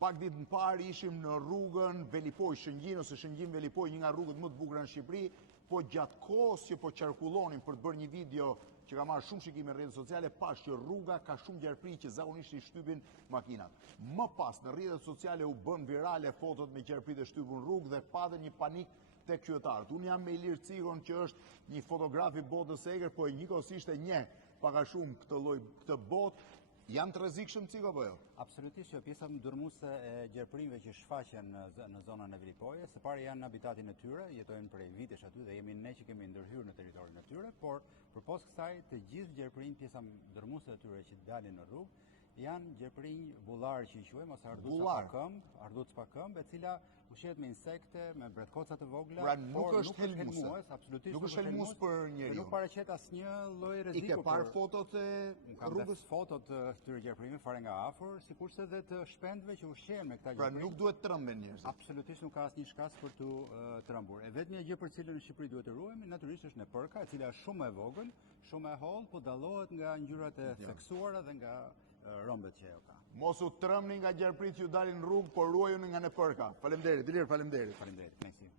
Pak ditë më parë ishim në rrugën Velipoj Shëngjin ose Shëngjin Velipoj, një nga rrugët më të bukura në Shqipëri, po gjatë kohës që po qarkullonin për të bërë një video që ka marrë shumë shikime në rrjetet sociale, pash që rruga ka shumë gjarpri që zakonisht i shtypin makinat. Më pas në rrjetet sociale u bën virale fotot me gjarprit e shtypur në rrugë dhe padhe një panik te qytetarët. Unë jam me Ilir Cikon që është një fotograf i botës së egër, po e njëkohësisht e njeh pak a shumë këtë botë. Janë të rrezikshëm Ciko apo jo? Absolutisht, jo. Pjesa dërmuese e gjerprimëve që shfaqen në zonën e Velipojës, së pari janë në habitatin e tyre, jetojnë prej vitesh aty dhe jemi ne që kemi ndërhyrë në territorin e tyre, por përpos kësaj të gjithë gjerprinj, pjesa dërmuese e tyre që dalin në rrugë, janë gjerprinj bullar që i quajmë ose ardhuc pa këmbë, e cila ushqehet me insekte, me bretkóca të vogla, pra nuk është helmues, absolutisht nuk është helmues për njeriu. Nuk paraqet asnjë lloj rreziku. I ke parë fotot e rrugës? Fotot të këtyre gjerprimëve fare nga afër, sikurse edhe të shpendëve që ushqehen me këta gjerprim. Pra nuk duhet trëmben njerëzit. Absolutisht nuk ka asnjë shkas për tu trëmbur. E vetmja gjë për cilën në Shqipëri duhet të ruhemi natyrisht është nepërka, e cila është shumë e vogël, shumë e hollë, po dallohet nga ngjyrat e theksuara dhe nga rrombet që ajo ka. Mos u trëmni nga gjerprit që ju dalin në rrugë, por ruajuni nga nepërka. Faleminderit, Ilir, faleminderit. Faleminderit, merci.